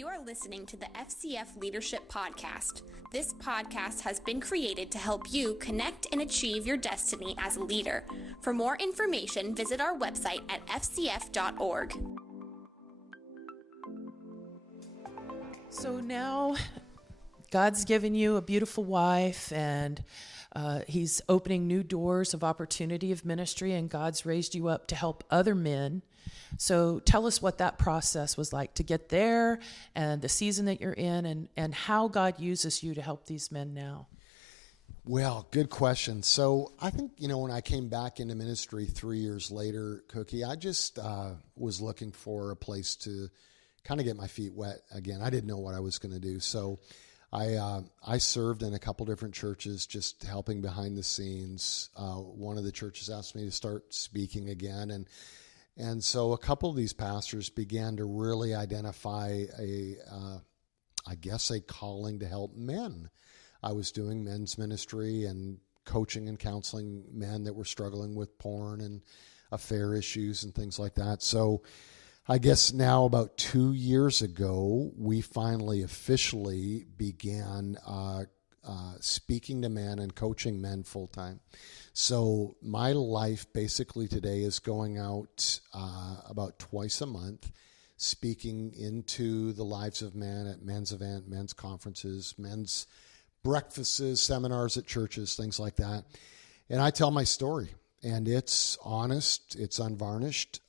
You are listening to the FCF Leadership Podcast. This podcast has been created to help you connect and achieve your destiny as a leader. For more information, visit our website at fcf.org. So now God's given you a beautiful wife, and he's opening new doors of opportunity of ministry, and God's raised you up to help other men. So tell us what that process was like to get there, and the season that you're in, and how God uses you to help these men now. Well, good question. So I think, when I came back into ministry 3 years later, Cookie, I just was looking for a place to kind of get my feet wet again. I didn't know what I was going to do. So I served in a couple different churches, just helping behind the scenes. One of the churches asked me to start speaking again, and so a couple of these pastors began to really identify a calling to help men. I was doing men's ministry and coaching and counseling men that were struggling with porn and affair issues and things like that. So I guess now about 2 years ago, we finally officially began speaking to men and coaching men full time. So my life basically today is going out about twice a month, speaking into the lives of men at men's event, men's conferences, men's breakfasts, seminars at churches, things like that. And I tell my story, and it's honest, it's unvarnished.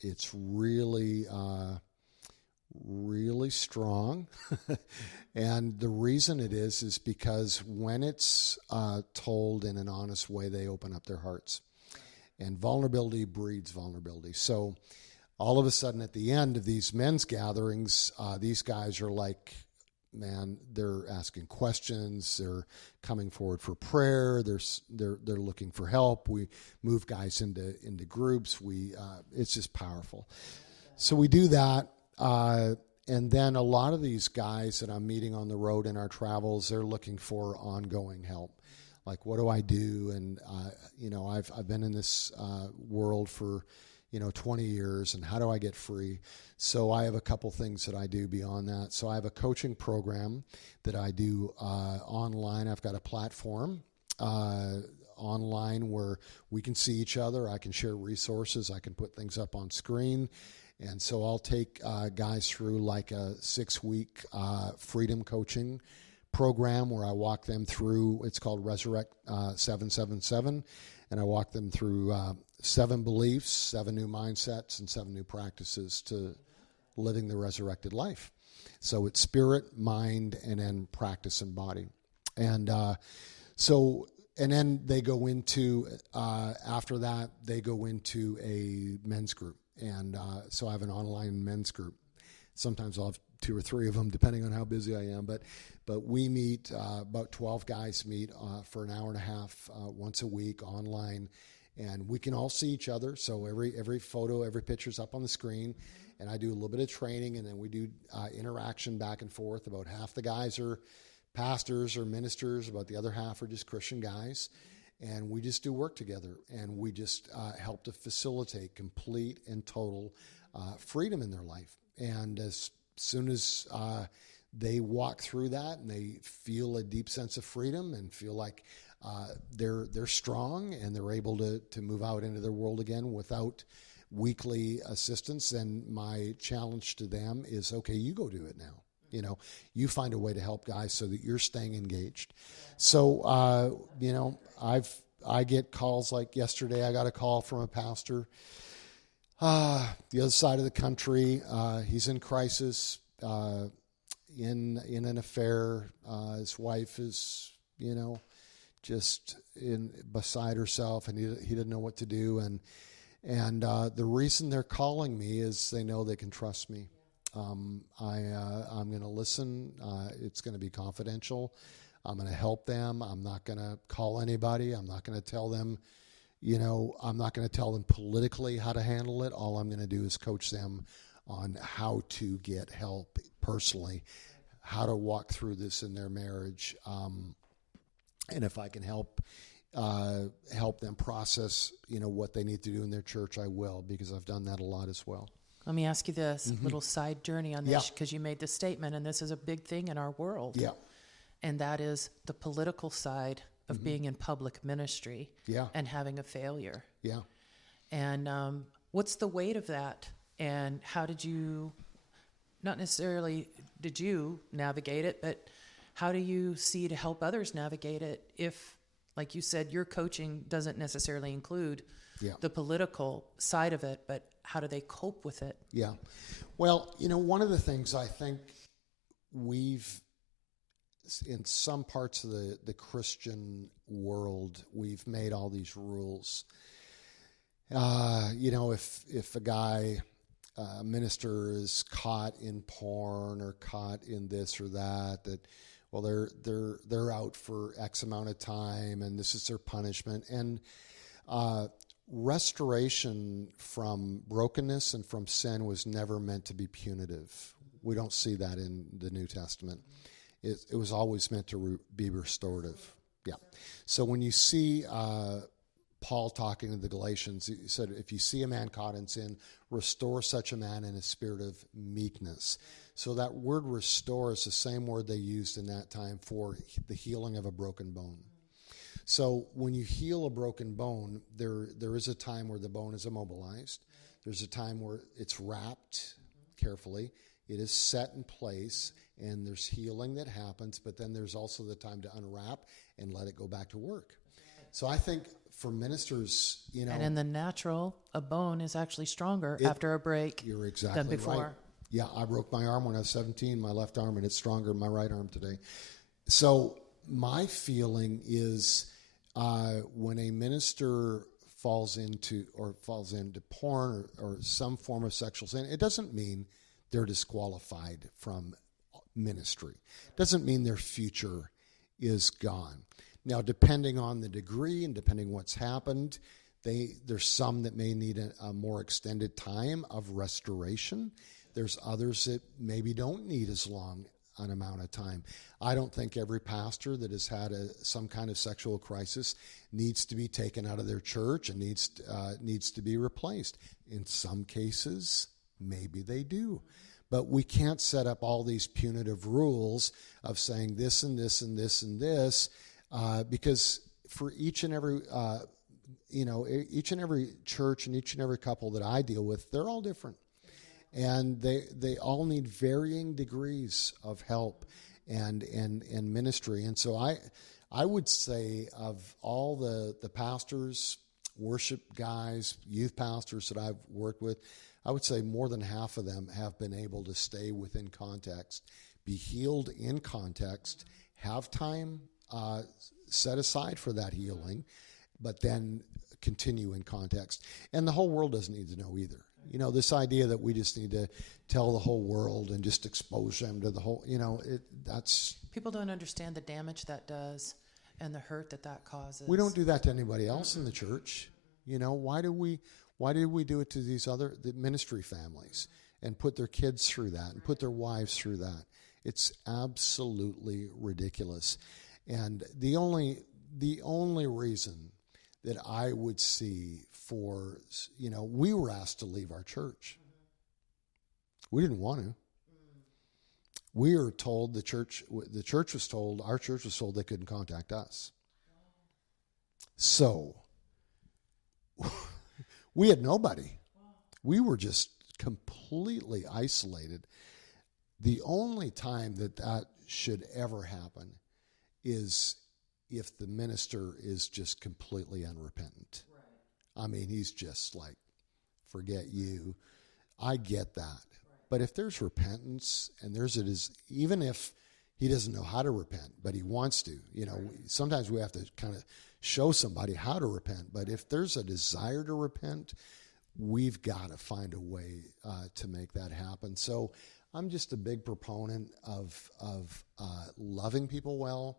It's really, really strong. And the reason it is because when it's told in an honest way, they open up their hearts. And vulnerability breeds vulnerability. So all of a sudden at the end of these men's gatherings, these guys are like, man, they're asking questions. They're coming forward for prayer. They're looking for help. We move guys into groups. It's just powerful. So we do that, and then a lot of these guys that I'm meeting on the road in our travels, they're looking for ongoing help. Like, what do I do? And I've been in this world for 20 years, and how do I get free? So I have a couple things that I do beyond that. So I have a coaching program that I do online. I've got a platform online where we can see each other. I can share resources. I can put things up on screen. And so I'll take guys through like a 6-week freedom coaching program where I walk them through, it's called Resurrect 777, and I walk them through 7 beliefs, 7 new mindsets, and 7 new practices to living the resurrected life. So it's spirit, mind, and then practice and body. And and then they go into, after that, they go into a men's group. And so I have an online men's group. Sometimes I'll have 2 or 3 of them, depending on how busy I am. But we meet, about 12 guys meet for an hour and a half once a week online. And we can all see each other. So every photo, every picture's up on the screen. And I do a little bit of training, and then we do interaction back and forth. About half the guys are pastors or ministers. About the other half are just Christian guys. And we just do work together, and we just help to facilitate complete and total freedom in their life. And as soon as they walk through that and they feel a deep sense of freedom and feel like they're strong and they're able to move out into their world again without weekly assistance, then my challenge to them is, okay, you go do it now. You find a way to help guys so that you're staying engaged. So, I get calls like yesterday. I got a call from a pastor, the other side of the country. He's in crisis, in an affair. His wife is, just beside herself, and he didn't know what to do. And the reason they're calling me is they know they can trust me. I'm going to listen. It's going to be confidential. I'm going to help them. I'm not going to call anybody. I'm not going to tell them, I'm not going to tell them politically how to handle it. All I'm going to do is coach them on how to get help personally, how to walk through this in their marriage. And if I can help them process, what they need to do in their church, I will, because I've done that a lot as well. Let me ask you this, little side journey on this, Yeah. because you made this statement, and this is a big thing in our world. Yeah. And that is the political side of being in public ministry and having a failure. Yeah. And what's the weight of that? And how did you, not necessarily did you navigate it, but how do you see to help others navigate it if, like you said, your coaching doesn't necessarily include the political side of it, but how do they cope with it? Yeah. Well, one of the things I think we've, in some parts of the Christian world, we've made all these rules. If a guy, a minister is caught in porn or caught in this or that, well, they're out for X amount of time, and this is their punishment. And restoration from brokenness and from sin was never meant to be punitive. We don't see that in the New Testament. It was always meant to be restorative. Yeah. So when you see Paul talking to the Galatians, he said, if you see a man caught in sin, restore such a man in a spirit of meekness. So that word restore is the same word they used in that time for the healing of a broken bone. So when you heal a broken bone, there is a time where the bone is immobilized. There's a time where it's wrapped carefully. It is set in place, and there's healing that happens, but then there's also the time to unwrap and let it go back to work. So I think for ministers, And in the natural, a bone is actually stronger after a break you're exactly than before. right. Yeah, I broke my arm when I was 17, my left arm, and it's stronger than my right arm today. So my feeling is when a minister falls into porn or some form of sexual sin, it doesn't mean they're disqualified from ministry. It doesn't mean their future is gone. Now, depending on the degree and depending what's happened, there's some that may need a more extended time of restoration. There's others that maybe don't need as long an amount of time. I don't think every pastor that has had some kind of sexual crisis needs to be taken out of their church and needs to be replaced. In some cases, maybe they do. But we can't set up all these punitive rules of saying this and this and this and this, because for each and every church and each and every couple that I deal with, they're all different. And they all need varying degrees of help and ministry. And so I would say of all the pastors, worship guys, youth pastors that I've worked with, I would say more than half of them have been able to stay within context, be healed in context, have time set aside for that healing, but then continue in context. And the whole world doesn't need to know either. This idea that we just need to tell the whole world and just expose them to the whole, that's... People don't understand the damage that does and the hurt that causes. We don't do that to anybody else in the church. Why do we do it to the ministry families and put their kids through that and put their wives through that? It's absolutely ridiculous. And the only reason that I would see for, we were asked to leave our church. We didn't want to. We were told our church was told they couldn't contact us. So we had nobody. We were just completely isolated. The only time that should ever happen is if the minister is just completely unrepentant. Right. I mean, he's just like, forget you. I get that. Right. But if there's repentance and even if he doesn't know how to repent, but he wants to, sometimes we have to kind of show somebody how to repent. But if there's a desire to repent, we've got to find a way to make that happen. So I'm just a big proponent of loving people well,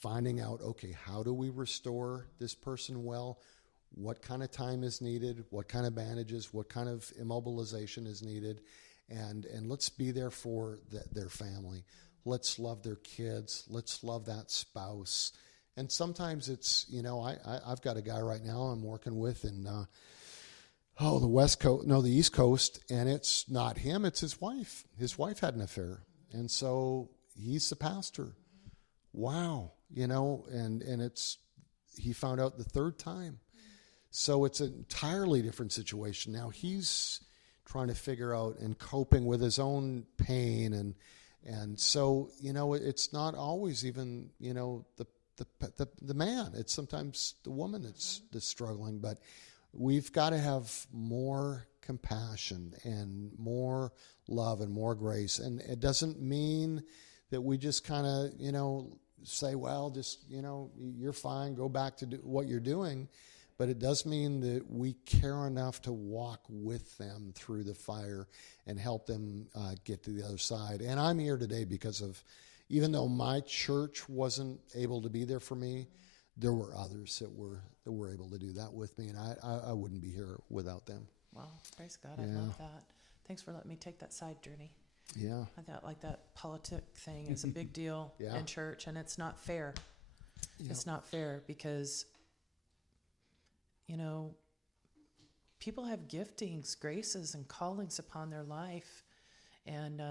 finding out, okay, how do we restore this person well? What kind of time is needed? What kind of bandages? What kind of immobilization is needed? And let's be there for their family. Let's love their kids. Let's love that spouse. And sometimes it's, I've got a guy right now I'm working with in the West Coast, no, the East Coast, and it's not him, it's his wife. His wife had an affair, and so he's the pastor. Wow, and he found out the third time. So it's an entirely different situation. Now he's trying to figure out and coping with his own pain, and so, it's not always even, the man. It's sometimes the woman that's struggling, but we've got to have more compassion and more love and more grace. And it doesn't mean that we just kind of, say, well, just, you're fine, go back to do what you're doing. But it does mean that we care enough to walk with them through the fire and help them get to the other side. And I'm here today because of, even though my church wasn't able to be there for me, there were others that were able to do that with me, and I wouldn't be here without them. Wow, praise God, I love that. Thanks for letting me take that side journey. Yeah. I thought that politic thing is a big deal in church, and it's not fair. Yeah. It's not fair because, people have giftings, graces, and callings upon their life, and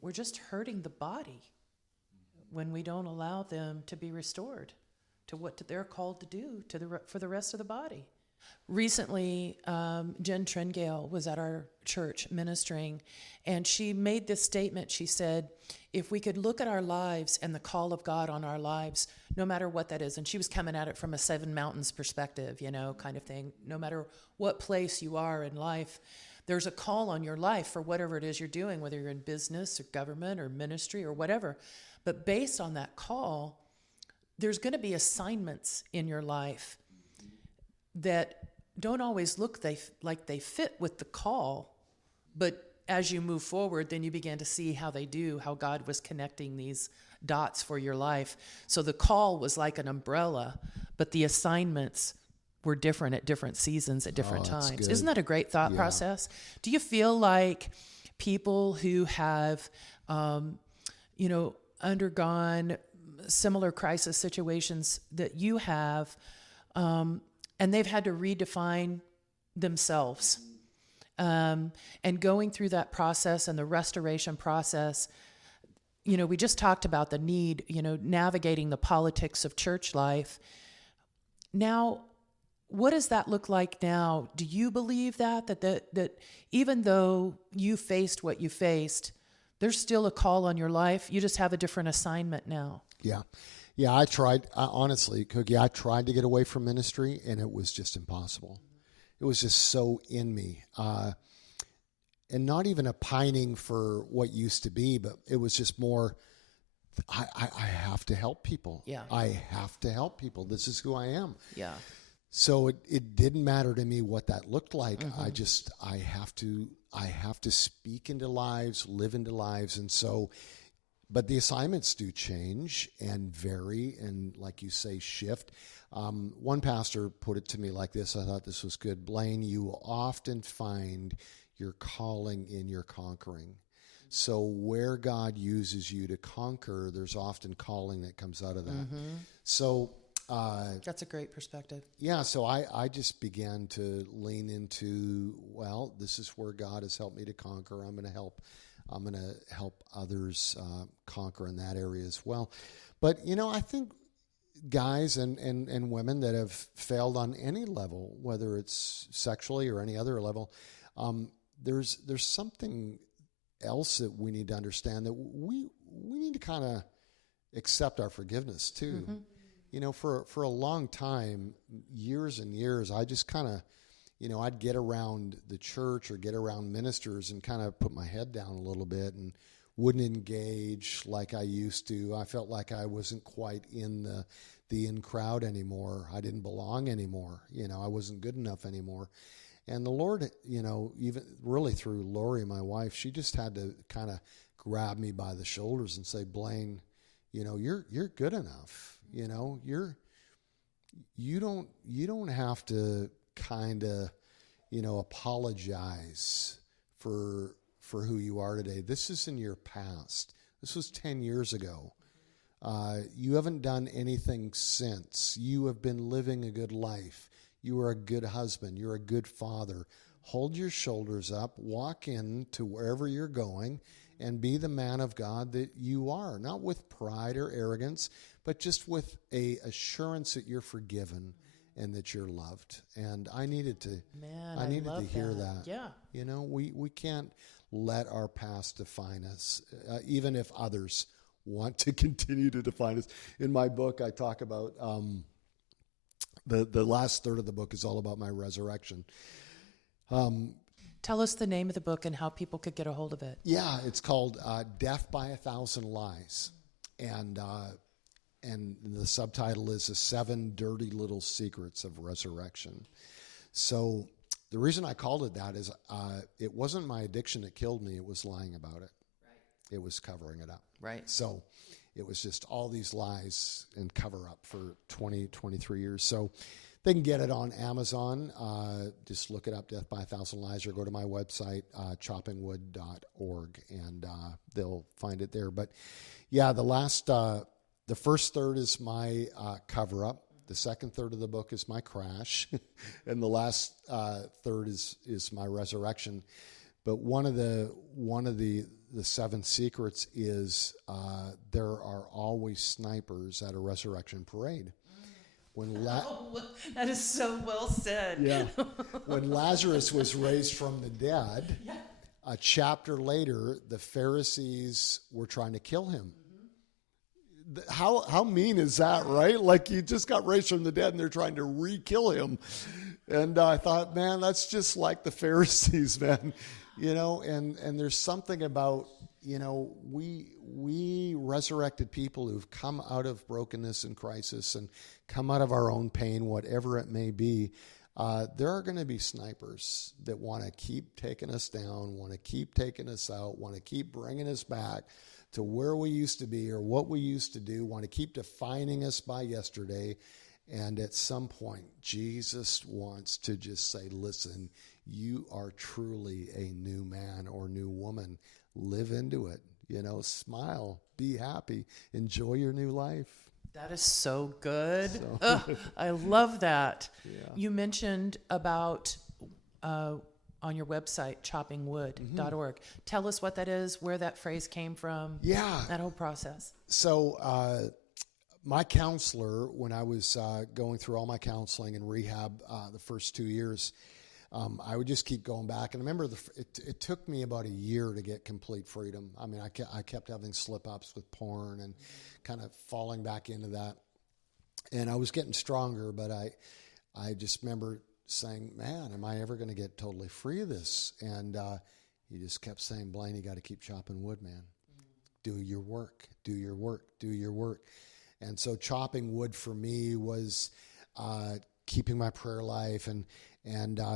we're just hurting the body when we don't allow them to be restored to what they're called to do for the rest of the body. Recently, Jen Trengale was at our church ministering, and she made this statement. She said, if we could look at our lives and the call of God on our lives, no matter what that is, and she was coming at it from a Seven Mountains perspective, kind of thing. No matter what place you are in life, there's a call on your life for whatever it is you're doing, whether you're in business or government or ministry or whatever. But based on that call, there's going to be assignments in your life that don't always look like they fit with the call, but as you move forward, then you begin to see how God was connecting these dots for your life. So the call was like an umbrella, but the assignments were different at different seasons at different times. Good. Isn't that a great thought process? Do you feel like people who have, undergone similar crisis situations that you have, and they've had to redefine themselves, and going through that process and the restoration process, we just talked about the need, navigating the politics of church life. Now, what does that look like now? Do you believe that even though you faced what you faced, there's still a call on your life? You just have a different assignment now. Yeah. Yeah, I tried, honestly, Cookie, I tried to get away from ministry, and it was just impossible. It was just so in me. And not even a pining for what used to be, but it was just more, I have to help people. Yeah. I have to help people. This is who I am. Yeah. So it didn't matter to me what that looked like. Mm-hmm. I have to speak into lives, live into lives. And so, but the assignments do change and vary and, like you say, shift. One pastor put it to me like this. I thought this was good. Blaine, you will often find your calling in your conquering. So where God uses you to conquer, there's often calling that comes out of that. Mm-hmm. So that's a great perspective. Yeah, so I just began to lean into, well, this is where God has helped me to conquer. I'm going to help others conquer in that area as well. But, I think guys and women that have failed on any level, whether it's sexually or any other level, there's something else that we need to understand, that we need to kind of accept our forgiveness too. Mm-hmm. For a long time, years and years, I just kind of, I'd get around the church or get around ministers and kind of put my head down a little bit and wouldn't engage like I used to. I felt like I wasn't quite in the in crowd anymore. I didn't belong anymore. I wasn't good enough anymore. And the Lord, even really through Lori, my wife, she just had to kind of grab me by the shoulders and say, Blaine, you're good enough. You don't have to kind of, apologize for who you are today. This is in your past. This was 10 years ago. You haven't done anything since. You have been living a good life. You are a good husband. You're a good father. Hold your shoulders up, walk into wherever you're going, and be the man of God that you are. Not with pride or arrogance, but just with a assurance that you're forgiven and that you're loved. And I needed to hear that. Yeah. You know, we can't let our past define us, even if others want to continue to define us. In my book, I talk about the last third of the book is all about my resurrection. Tell us the name of the book and how people could get a hold of it. Yeah, it's called Death by a Thousand Lies. And the subtitle is The 7 Dirty Little Secrets of Resurrection. So the reason I called it that is it wasn't my addiction that killed me. It was lying about it. Right. It was covering it up. Right. So it was just all these lies and cover up for 23 years. So they can get it on Amazon. Just look it up, Death by a Thousand Lies, or go to my website, choppingwood.org, and they'll find it there. But yeah, the first third is my cover up. The second third of the book is my crash, and the last third is my resurrection. But one of the 7 secrets is there are always snipers at a resurrection parade. That is so well said. Yeah. When Lazarus was raised from the dead, a chapter later, the Pharisees were trying to kill him. How mean is that, right? Like, he just got raised from the dead and they're trying to re-kill him. And I thought, man, that's just like the Pharisees, man. You know, and there's something about, you know, we resurrected people who've come out of brokenness and crisis and come out of our own pain, whatever it may be. There are going to be snipers that want to keep taking us down, want to keep taking us out, want to keep bringing us back to where we used to be or what we used to do, want to keep defining us by yesterday. And at some point, Jesus wants to just say, listen, you are truly a new man or new woman. Live into it. You know, smile, be happy, enjoy your new life. That is so good. I love that. Yeah. You mentioned about on your website, choppingwood.org. Tell us what that is, where that phrase came from. Yeah. That whole process. So my counselor, when I was going through all my counseling and rehab the first 2 years, I would just keep going back. And I remember it took me about a year to get complete freedom. I mean, I kept having slip-ups with porn and kind of falling back into that. And I was getting stronger, but I just remember saying, man, am I ever going to get totally free of this? And he just kept saying, Blaine, you got to keep chopping wood, man. Do your work, do your work, do your work. And so chopping wood for me was keeping my prayer life and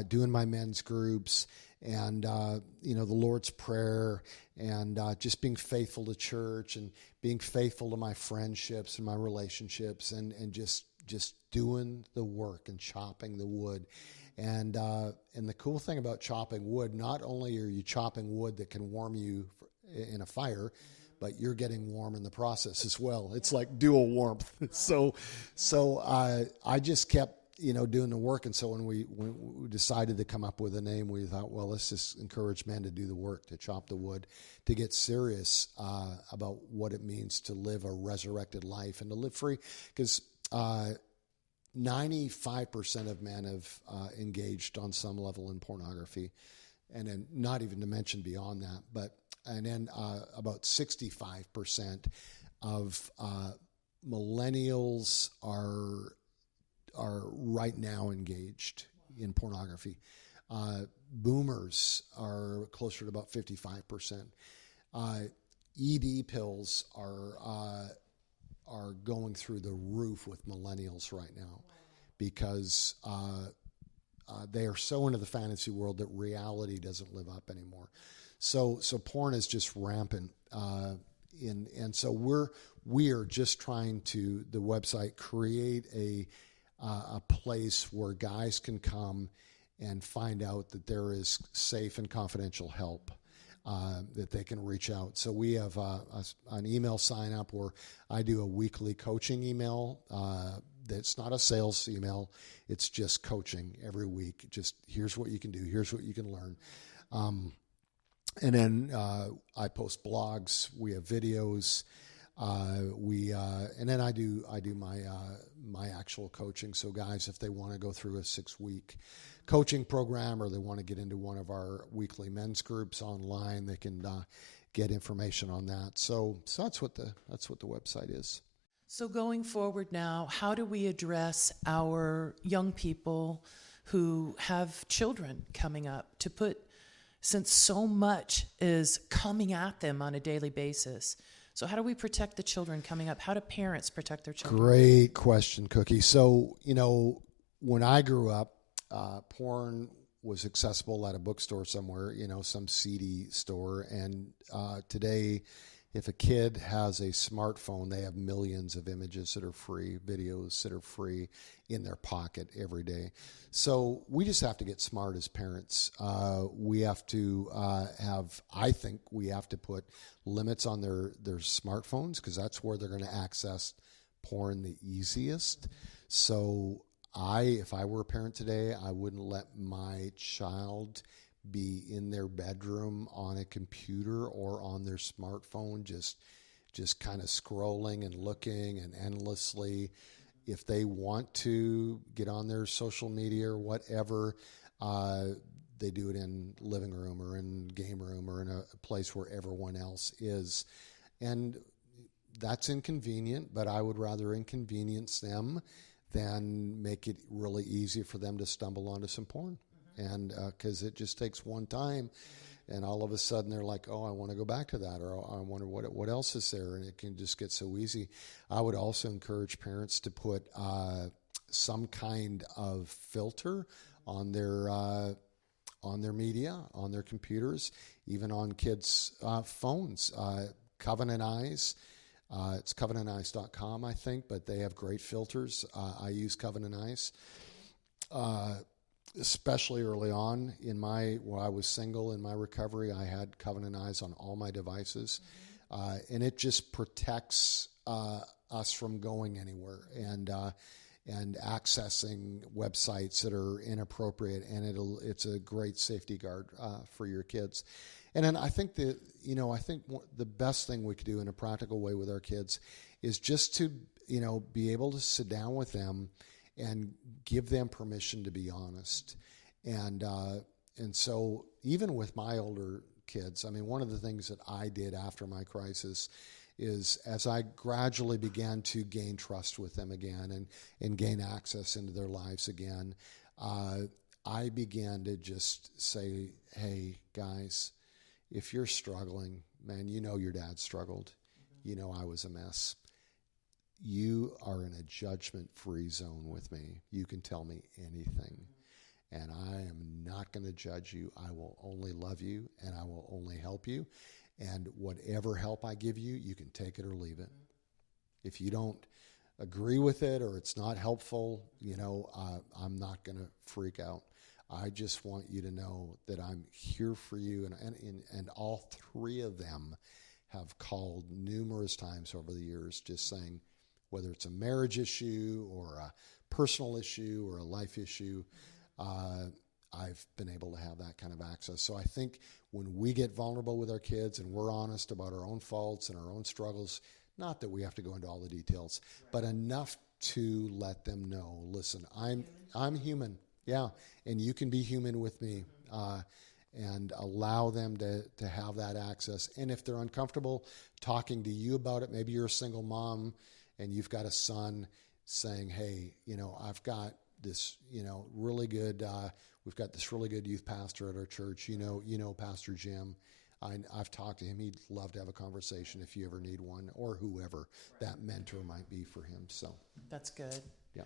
doing my men's groups and, the Lord's Prayer and just being faithful to church and being faithful to my friendships and my relationships and just doing the work and chopping the wood. And the cool thing about chopping wood, not only are you chopping wood that can warm you in a fire, but you're getting warm in the process as well. It's like dual warmth. So I just kept, doing the work. And so when we decided to come up with a name, we thought, well, let's just encourage men to do the work, to chop the wood, to get serious about what it means to live a resurrected life and to live free. Because 95% of men have engaged on some level in pornography, and then not even to mention beyond that. And then about 65% of millennials are right now engaged in pornography. Boomers are closer to about 55%. ED pills are going through the roof with millennials right now because they are so into the fantasy world that reality doesn't live up anymore. So porn is just rampant, and so we are just trying to, the website, create a place where guys can come and find out that there is safe and confidential help that they can reach out. So we have an email sign up where I do a weekly coaching email It's not a sales email. It's just coaching every week. Just here's what you can do. Here's what you can learn. And then I post blogs. We have videos. And then I do my actual coaching. So guys, if they want to go through a 6-week coaching program, or they want to get into one of our weekly men's groups online, they can get information on that. So that's what the website is. So going forward now, how do we address our young people who have children coming up, since so much is coming at them on a daily basis? So how do we protect the children coming up? How do parents protect their children? Great question, Cookie. So, when I grew up, porn was accessible at a bookstore somewhere, some seedy store. And today, if a kid has a smartphone, they have millions of images that are free, videos that are free in their pocket every day. So we just have to get smart as parents. We have to I think we have to put limits on their smartphones, because that's where they're going to access porn the easiest. So if I were a parent today, I wouldn't let my child be in their bedroom on a computer or on their smartphone, just kind of scrolling and looking and endlessly. If they want to get on their social media or whatever, they do it in living room or in game room or in a place where everyone else is. And that's inconvenient, but I would rather inconvenience them than make it really easy for them to stumble onto some porn. And because it just takes one time, and all of a sudden they're like, oh, I want to go back to that, or I wonder what else is there, and it can just get so easy. I would also encourage parents to put some kind of filter on their media, on their computers, even on kids' phones. Covenant Eyes, it's covenanteyes.com, I think, but they have great filters. I use Covenant Eyes. Especially early on when I was single in my recovery, I had Covenant Eyes on all my devices. And it just protects us from going anywhere and accessing websites that are inappropriate. And it's a great safety guard for your kids. And then I think the best thing we could do in a practical way with our kids is just to, be able to sit down with them and give them permission to be honest. And so even with my older kids, one of the things that I did after my crisis is, as I gradually began to gain trust with them again and gain access into their lives again, I began to just say, hey, guys, if you're struggling, man, your dad struggled. I was a mess. You are in a judgment-free zone with me. You can tell me anything, and I am not going to judge you. I will only love you, and I will only help you, and whatever help I give you, you can take it or leave it. If you don't agree with it or it's not helpful, I'm not going to freak out. I just want you to know that I'm here for you, and all three of them have called numerous times over the years, just saying, whether it's a marriage issue or a personal issue or a life issue, I've been able to have that kind of access. So I think when we get vulnerable with our kids and we're honest about our own faults and our own struggles, not that we have to go into all the details, but enough to let them know, listen, I'm human, yeah, and you can be human with me, and allow them to have that access. And if they're uncomfortable talking to you about it, maybe you're a single mom and you've got a son, saying, hey, I've got this, really good, we've got this really good youth pastor at our church, Pastor Jim. I've talked to him. He'd love to have a conversation if you ever need one, or whoever that mentor might be for him. So that's good. Yeah.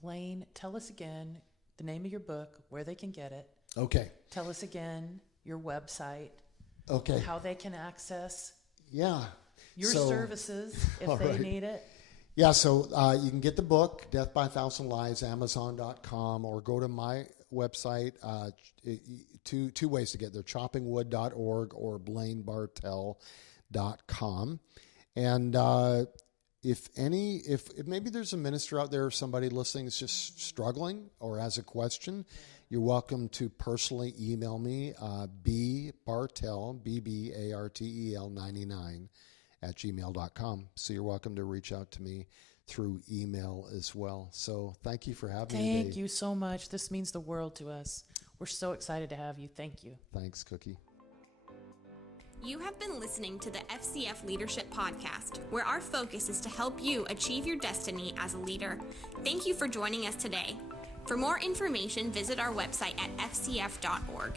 Blaine, tell us again the name of your book, where they can get it. Okay. Tell us again your website. Okay. How they can access your services if they need it. Yeah, so you can get the book, Death by 1,000 Lies, Amazon.com, or go to my website. Two ways to get there, choppingwood.org or blainebartel.com. And if maybe there's a minister out there or somebody listening that's just struggling or has a question, you're welcome to personally email me, bbartel, BBARTEL 99 at gmail.com. So you're welcome to reach out to me through email as well. So thank you for having me today. Thank you so much. This means the world to us. We're so excited to have you. Thank you. Thanks, Cookie. You have been listening to the FCF Leadership Podcast, where our focus is to help you achieve your destiny as a leader. Thank you for joining us today. For more information, visit our website at fcf.org.